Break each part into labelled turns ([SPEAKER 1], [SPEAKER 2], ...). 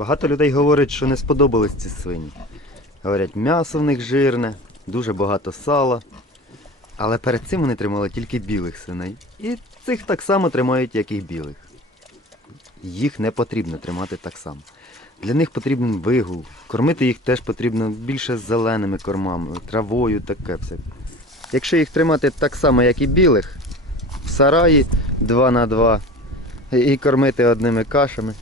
[SPEAKER 1] Багато людей говорять, що не сподобались ці свині. Говорять, м'ясо в них жирне, дуже багато сала. Але перед цим вони тримали тільки білих свиней. І цих так само тримають, як і білих. Їх не потрібно тримати так само. Для них потрібен вигул. Кормити їх теж потрібно більше зеленими кормами, травою таке все. Якщо їх тримати так само, як і білих, в сараї 2 на 2 і кормити одними кашами,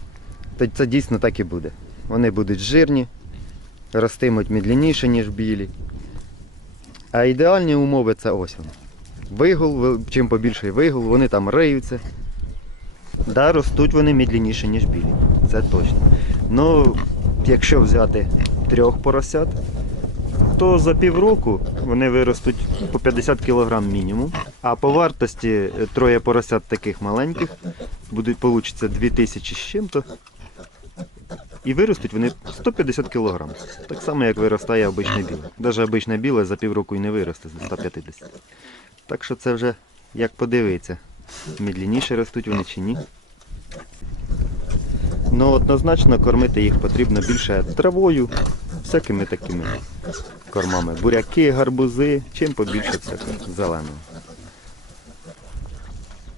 [SPEAKER 1] то це дійсно так і буде. Вони будуть жирні, ростимуть медленніше, ніж білі. А ідеальні умови це ось вони. Вигул, чим побільший вигул, вони там риються. Да, ростуть вони медленніше, ніж білі. Це точно. Ну, якщо взяти трьох поросят, то за півроку вони виростуть по 50 кг мінімум. А по вартості е, троє поросят таких маленьких будуть получиться 2000 з чим-то. І виростуть вони 150 кг. Так само, як виростає обичне біле. Навіть обичне біле за півроку і не виросте з 150. Так що це вже як подивитися, медленніше ростуть вони чи ні. Ну, однозначно кормити їх потрібно більше травою, всякими такими кормами. Буряки, гарбузи, чим побільше всякого зеленого.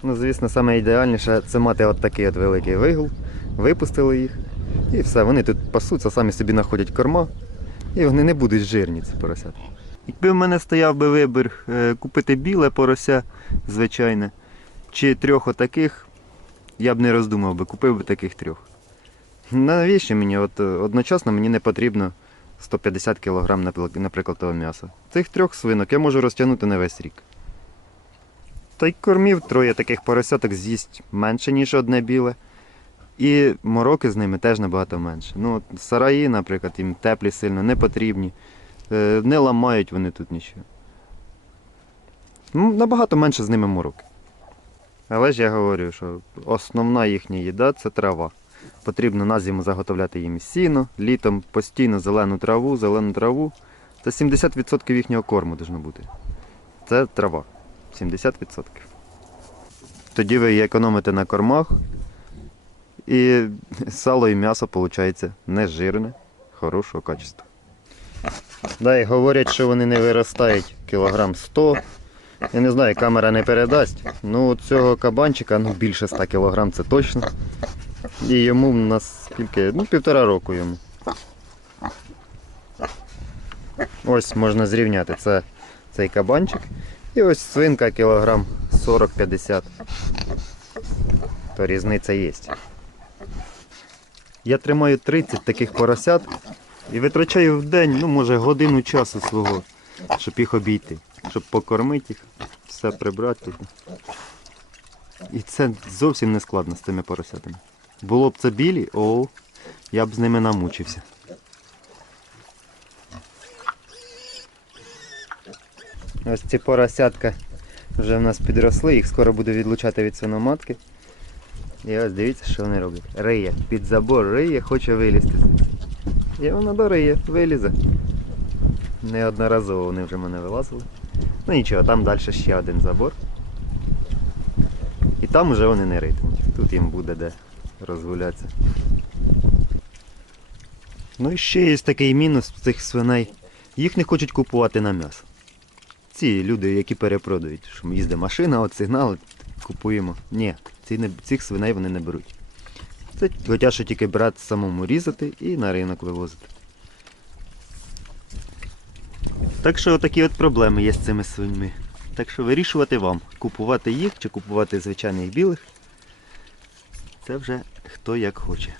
[SPEAKER 1] Ну, звісно, саме ідеальніше це мати от такий от великий вигул, випустили їх, і все, вони тут пасуться, самі собі знаходять корма, і вони не будуть жирні, ці поросята. Якби в мене стояв би вибір е, купити біле порося, звичайне, чи трьох отаких, я б не роздумав би, купив би таких трьох. Навіщо мені? От е, одночасно мені не потрібно 150 кг, наприклад, того м'яса. Цих трьох свинок я можу розтягнути на весь рік. Та й кормів троє таких поросяток з'їсть менше, ніж одне біле. І мороки з ними теж набагато менше. Ну, сараї, наприклад, їм теплі сильно не потрібні. Е, Не ламають вони тут нічого. Ну, набагато менше з ними мороки. Але ж я говорю, що основна їхня їда це трава. Потрібно на зиму заготовляти їм сіно, літом постійно зелену траву, зелену траву. Це 70% їхнього корму должно бути. Це трава. 70%. Тоді ви економите на кормах. І сало і м'ясо виходить не жирне, хорошого качества. Да, і говорять, що вони не виростають кілограм 100. Я не знаю, камера не передасть. Ну, цього кабанчика ну, більше 100 кілограм це точно. І йому в нас скільки? Ну, півтора року йому. Ось можна зрівняти. Це цей кабанчик. І ось свинка кілограм 40-50. То різниця є. Я тримаю 30 таких поросят і витрачаю в день, ну може годину часу свого, щоб їх обійти, щоб покормити їх, все прибрати. І це зовсім не складно з цими поросятами. Було б це білі, о, я б з ними намучився. Ось ці поросятка вже в нас підросли, їх скоро буду відлучати від свиноматки. І ось дивіться, що вони роблять. Риє. Під забор риє, хоче вилізти звідси. І вона дориє, вилізе. Неодноразово вони вже мене вилазили. Ну нічого, там далі ще один забор. І там вже вони не ритимуть. Тут їм буде де розгулятися. Ну і ще є такий мінус цих свиней. Їх не хочуть купувати на м'ясо. Ці люди, які перепродають, що їздить машина, от сигнал, купуємо. Ні, ці не, цих свиней вони не беруть. Це хочуть тільки брати самому різати і на ринок вивозити. Так що такі от проблеми є з цими свиньми. Так що вирішувати вам, купувати їх чи купувати звичайних білих. Це вже хто як хоче.